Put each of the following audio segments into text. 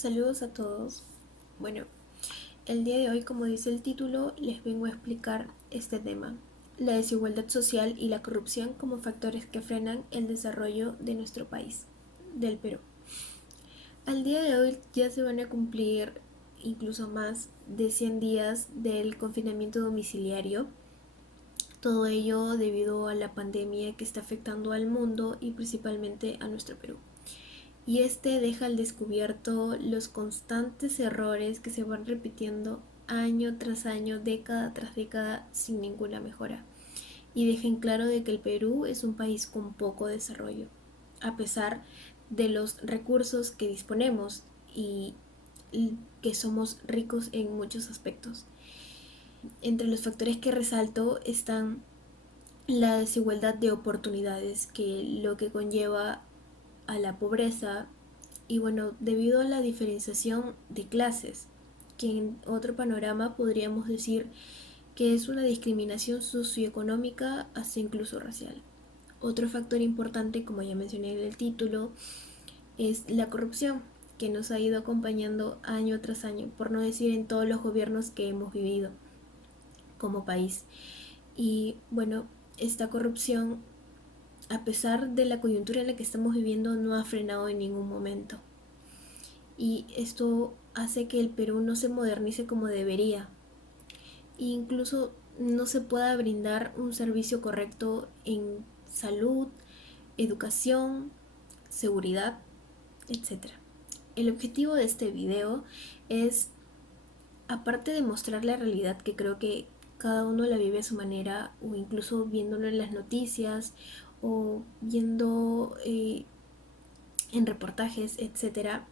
Saludos a todos. Bueno, el día de hoy, como dice el título, les vengo a explicar este tema, la desigualdad social y la corrupción como factores que frenan el desarrollo de nuestro país, del Perú. Al día de hoy ya se van a cumplir incluso más de 100 días del confinamiento domiciliario, todo ello debido a la pandemia que está afectando al mundo y principalmente a nuestro Perú. Y este deja al descubierto los constantes errores que se van repitiendo año tras año, década tras década, sin ninguna mejora. Y deja en claro de que el Perú es un país con poco desarrollo, a pesar de los recursos que disponemos y que somos ricos en muchos aspectos. Entre los factores que resalto están la desigualdad de oportunidades, que lo que conlleva a la pobreza, y bueno, debido a la diferenciación de clases, que en otro panorama podríamos decir que es una discriminación socioeconómica hasta incluso racial. Otro factor importante, como ya mencioné en el título, es la corrupción, que nos ha ido acompañando año tras año, por no decir en todos los gobiernos que hemos vivido como país. Y bueno, esta corrupción, a pesar de la coyuntura en la que estamos viviendo, no ha frenado en ningún momento. Y esto hace que el Perú no se modernice como debería. E incluso no se pueda brindar un servicio correcto en salud, educación, seguridad, etcétera. El objetivo de este video es, aparte de mostrar la realidad, que creo que cada uno la vive a su manera, o incluso viéndolo en las noticias o viendo en reportajes, etcétera.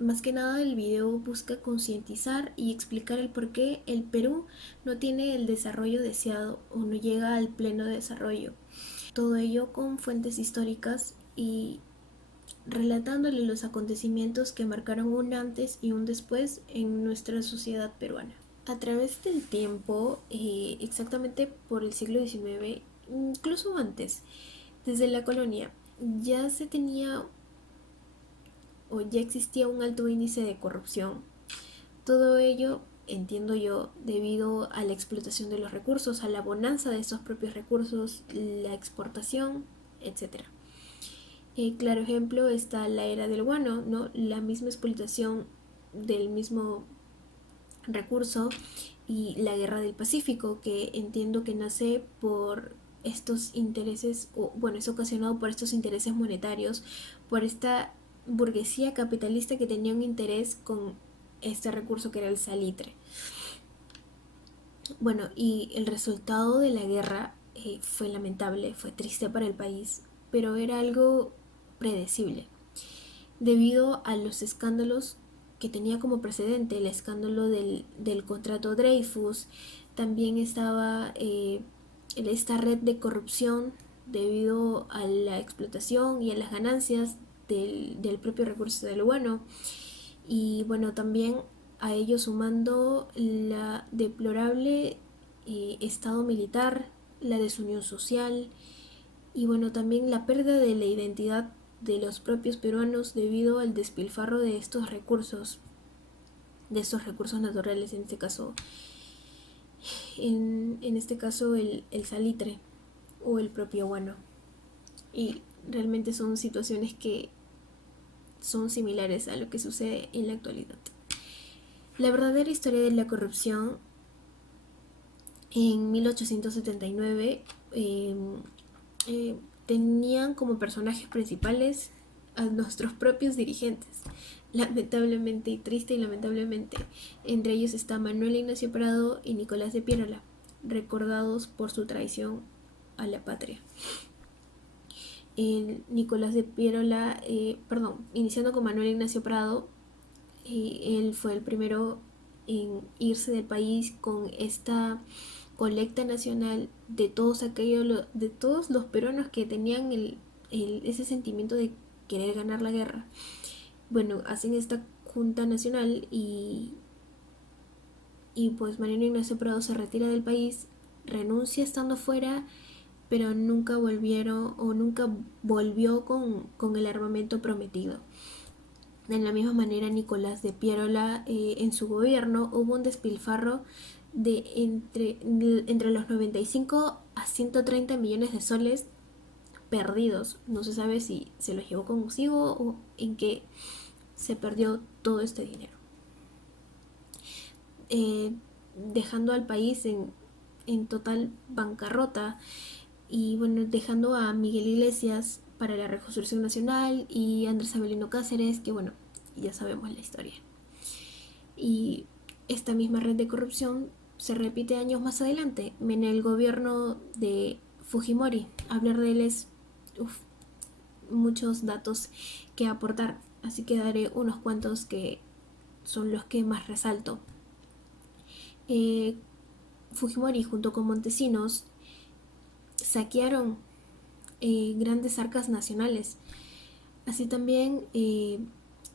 Más que nada el video busca concientizar y explicar el por qué el Perú no tiene el desarrollo deseado o no llega al pleno desarrollo. Todo ello con fuentes históricas y relatándole los acontecimientos que marcaron un antes y un después en nuestra sociedad peruana. A través del tiempo, exactamente por el siglo XIX, incluso antes, desde la colonia, ya se tenía o ya existía un alto índice de corrupción. Todo ello, entiendo yo, debido a la explotación de los recursos, a la bonanza de estos propios recursos, la exportación, etcétera. Claro ejemplo está la era del guano, ¿no? La misma explotación del mismo recurso, y la guerra del Pacífico, que entiendo que nace por estos intereses, o bueno, es ocasionado por estos intereses monetarios, por esta burguesía capitalista que tenía un interés con este recurso que era el salitre. Bueno, y el resultado de la guerra fue lamentable, fue triste para el país, pero era algo predecible, debido a los escándalos que tenía como precedente, el escándalo del contrato Dreyfus. También estaba esta red de corrupción debido a la explotación y a las ganancias del propio recurso del bueno. Y bueno, también a ello sumando la deplorable estado militar, la desunión social, y bueno, también la pérdida de la identidad de los propios peruanos debido al despilfarro de estos recursos naturales, en este caso el salitre o el propio guano. Y realmente son situaciones que son similares a lo que sucede en la actualidad. La verdadera historia de la corrupción: en 1879 tenían como personajes principales a nuestros propios dirigentes, lamentablemente, y triste y lamentablemente. Entre ellos está Manuel Ignacio Prado y Nicolás de Piérola, recordados por su traición a la patria. Nicolás de Piérola, iniciando con Manuel Ignacio Prado, él fue el primero en irse del país con esta colecta nacional de todos aquellos, de todos los peruanos que tenían ese sentimiento de querer ganar la guerra. Bueno, hacen esta junta nacional y pues Mariano Ignacio Prado se retira del país, renuncia estando fuera, pero nunca volvió con el armamento prometido. De la misma manera, Nicolás de Piérola, en su gobierno hubo un despilfarro de entre los 95 a 130 millones de soles perdidos. No se sabe si se los llevó consigo o en qué se perdió todo este dinero, eh, dejando al país en total bancarrota y bueno, dejando a Miguel Iglesias para la Reconstrucción Nacional y Andrés Avelino Cáceres, que bueno, ya sabemos la historia. Y esta misma red de corrupción se repite años más adelante en el gobierno de Fujimori. Hablar de él es muchos datos que aportar, así que daré unos cuantos que son los que más resalto. Eh, Fujimori junto con Montesinos saquearon grandes arcas nacionales. Así también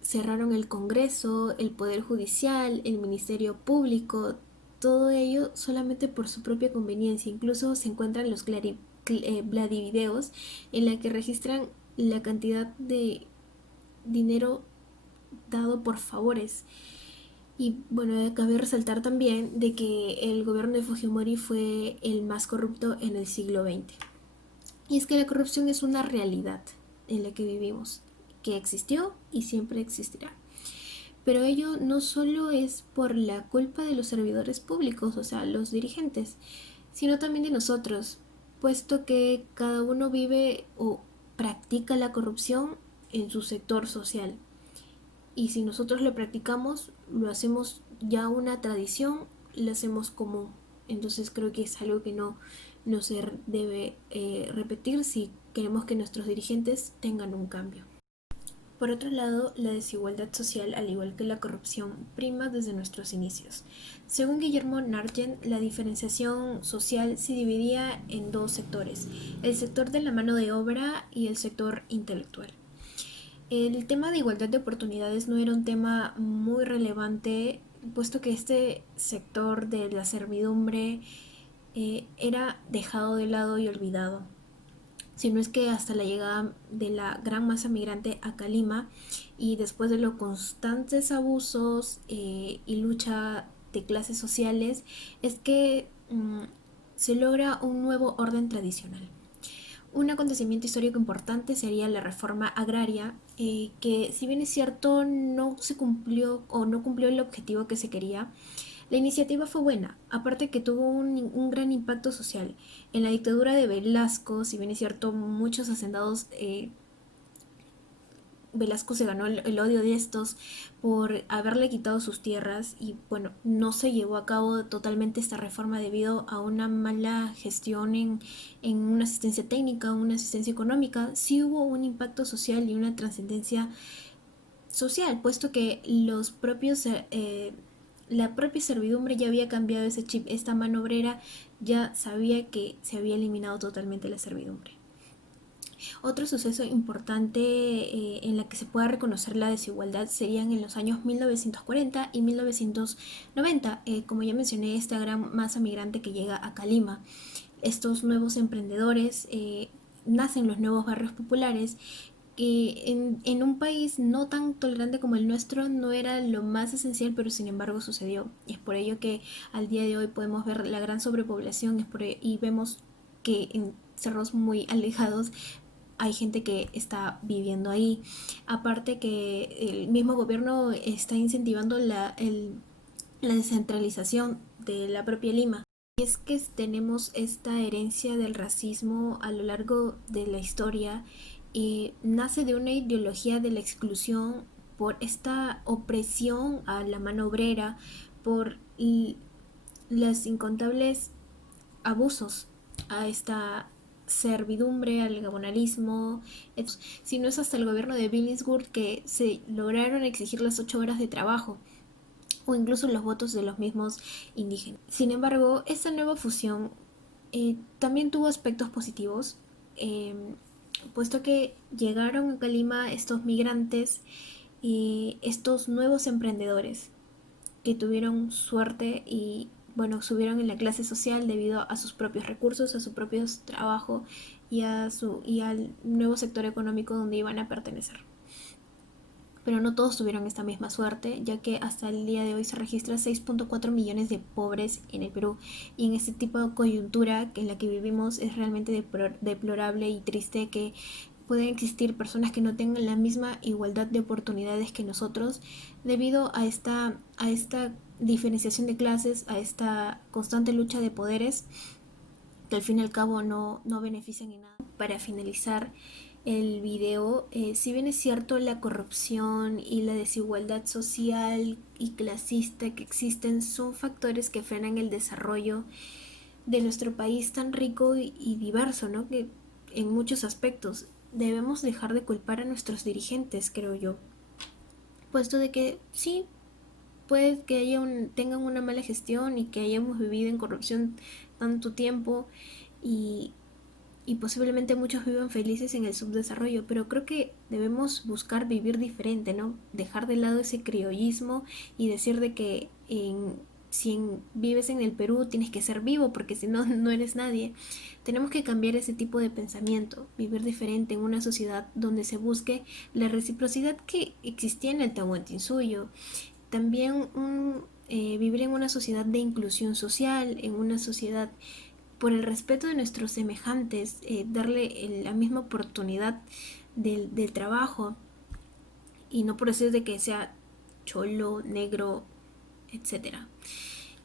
cerraron el Congreso, el Poder Judicial, el Ministerio Público, todo ello solamente por su propia conveniencia. Incluso se encuentran los Vladivideos en la que registran la cantidad de dinero dado por favores. Y bueno, cabe resaltar también de que el gobierno de Fujimori fue el más corrupto en el siglo XX. Y es que la corrupción es una realidad en la que vivimos, que existió y siempre existirá. Pero ello no solo es por la culpa de los servidores públicos, o sea, los dirigentes, sino también de nosotros, puesto que cada uno vive o practica la corrupción en su sector social. Y si nosotros lo practicamos, lo hacemos ya una tradición, lo hacemos común. Entonces creo que es algo que no se debe repetir si queremos que nuestros dirigentes tengan un cambio. Por otro lado, la desigualdad social, al igual que la corrupción, prima desde nuestros inicios. Según Guillermo Nargen, la diferenciación social se dividía en dos sectores, el sector de la mano de obra y el sector intelectual. El tema de igualdad de oportunidades no era un tema muy relevante, puesto que este sector de la servidumbre era dejado de lado y olvidado. Si no es que hasta la llegada de la gran masa migrante a Calima y después de los constantes abusos y lucha de clases sociales, es que se logra un nuevo orden tradicional. Un acontecimiento histórico importante sería la reforma agraria, que si bien es cierto no se cumplió o no cumplió el objetivo que se quería, la iniciativa fue buena, aparte que tuvo un gran impacto social. En la dictadura de Velasco, si bien es cierto, muchos hacendados Velasco se ganó el odio de estos por haberle quitado sus tierras y bueno, no se llevó a cabo totalmente esta reforma debido a una mala gestión en una asistencia técnica, una asistencia económica. Sí hubo un impacto social y una trascendencia social, puesto que la propia servidumbre ya había cambiado ese chip, esta mano obrera ya sabía que se había eliminado totalmente la servidumbre. Otro suceso importante en la que se pueda reconocer la desigualdad serían en los años 1940 y 1990, como ya mencioné, esta gran masa migrante que llega a Calima. Estos nuevos emprendedores, nacen los nuevos barrios populares, que en un país no tan tolerante como el nuestro no era lo más esencial, pero sin embargo sucedió. Y es por ello que al día de hoy podemos ver la gran sobrepoblación y vemos que en cerros muy alejados hay gente que está viviendo ahí. Aparte que el mismo gobierno está incentivando la descentralización de la propia Lima. Y es que tenemos esta herencia del racismo a lo largo de la historia y nace de una ideología de la exclusión por esta opresión a la mano obrera, por los incontables abusos a esta servidumbre, al gabonarismo, si no es hasta el gobierno de Billisburg que se lograron exigir las 8 horas de trabajo o incluso los votos de los mismos indígenas. Sin embargo, esta nueva fusión también tuvo aspectos positivos, eh, puesto que llegaron a Calima estos migrantes y estos nuevos emprendedores que tuvieron suerte y bueno, subieron en la clase social debido a sus propios recursos, a su propio trabajo y al nuevo sector económico donde iban a pertenecer. pero no todos tuvieron esta misma suerte, ya que hasta el día de hoy se registra 6.4 millones de pobres en el Perú, y en este tipo de coyuntura en la que vivimos es realmente deplorable y triste que pueden existir personas que no tengan la misma igualdad de oportunidades que nosotros debido a esta diferenciación de clases, a esta constante lucha de poderes que al fin y al cabo no benefician en nada. Para finalizar el video, si bien es cierto la corrupción y la desigualdad social y clasista que existen son factores que frenan el desarrollo de nuestro país tan rico y diverso, ¿no? Que en muchos aspectos debemos dejar de culpar a nuestros dirigentes, creo yo, puesto de que sí, puede que tengan una mala gestión y que hayamos vivido en corrupción tanto tiempo y, y posiblemente muchos vivan felices en el subdesarrollo, pero creo que debemos buscar vivir diferente, ¿no? Dejar de lado ese criollismo y decir de que si vives en el Perú tienes que ser vivo porque si no, no eres nadie. Tenemos que cambiar ese tipo de pensamiento, vivir diferente en una sociedad donde se busque la reciprocidad que existía en el Tahuantinsuyo. También vivir en una sociedad de inclusión social, en una sociedad por el respeto de nuestros semejantes, darle la misma oportunidad del trabajo y no por decir de que sea cholo, negro, etcétera.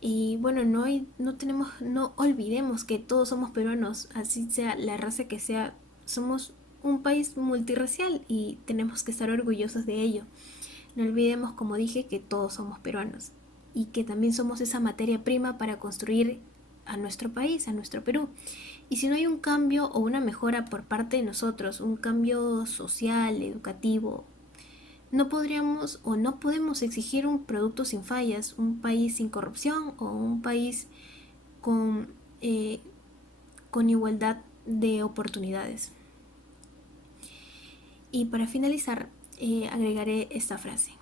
Y bueno, no olvidemos que todos somos peruanos, así sea la raza que sea, somos un país multirracial y tenemos que estar orgullosos de ello. No olvidemos, como dije, que todos somos peruanos y que también somos esa materia prima para construir a nuestro país, a nuestro Perú. Y si no hay un cambio o una mejora por parte de nosotros, un cambio social, educativo, no podríamos o no podemos exigir un producto sin fallas, un país sin corrupción o un país con, eh, con igualdad de oportunidades. Y para finalizar, agregaré esta frase.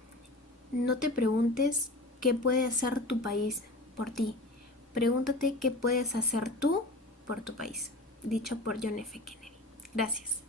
No te preguntes qué puede hacer tu país por ti. Pregúntate qué puedes hacer tú por tu país. Dicho por John F. Kennedy. Gracias.